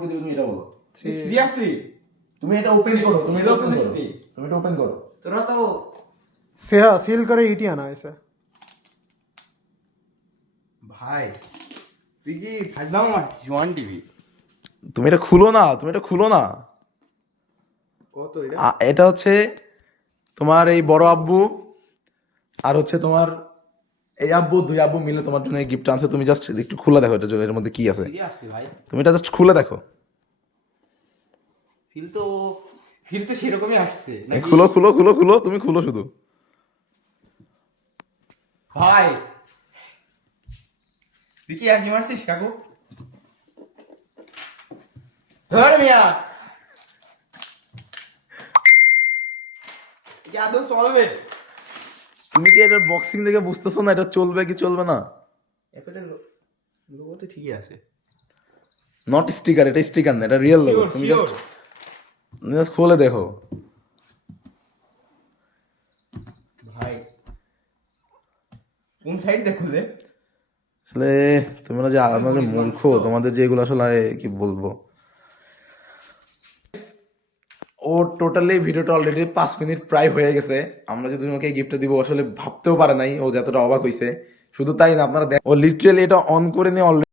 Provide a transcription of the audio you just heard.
কি দিবে তুমি এটা বলো। সিরিয়াসলি তুমি এটা ওপেন করো, তুমি এটা ওপেন করো, তুমি এটা ওপেন করো। তোরা তো सील करे ईटी आना ऐसे ভাই তুই কি ফাজলাম মারছিস ওয়ান টিভি তুমি এটা খুলো না, তুমি এটা খুলো না। কত এটা এটা হচ্ছে তোমার এই বড় আব্বু আর হচ্ছে তোমার এই আব্বু, দুই আব্বু মিলে তোমার জন্য গিফট আনছে। তুমি জাস্ট একটু খুলে দেখো এটা এর মধ্যে কি আছে। সিরিয়াসলি ভাই তুমি এটা জাস্ট খুলে দেখো। ফিল তো সেরকমই আসছে নাকি? খুলো খুলো খুলো খুলো, তুমি খুলো শুধু। ভাই তুই কি আর কি মারছিস কাকু? ধর মিয়া কি আদৌ চলবে? তুমি কি এটার বক্সিং দেখে বুঝতেছো না এটা চলবে কি চলবে না? অ্যাপেলের লোগো তো ঠিকই আছে। নট স্টিকার, এটা স্টিকার না, এটা রিয়েল লোগো। তুমি জাস্ট খুলে দেখো। ভাই কোন সাইড দেখলে? আসলে তোমরা যে আমাদের মূর্খ, তোমাদের যে এগুলো আসলে কি বলবো। ও টোটালি ভিডিওটা অলরেডি 5 মিনিট প্রায় হয়ে গেছে। আমরা যদি তোমাকে গিফটটা দিব আসলে ভাবতেও পারে নাই ও যতটা অবাক হয়েছে। শুধু তাই না, আপনারা ও লিটারালি এটা অন করে নিয়ে অলরেডি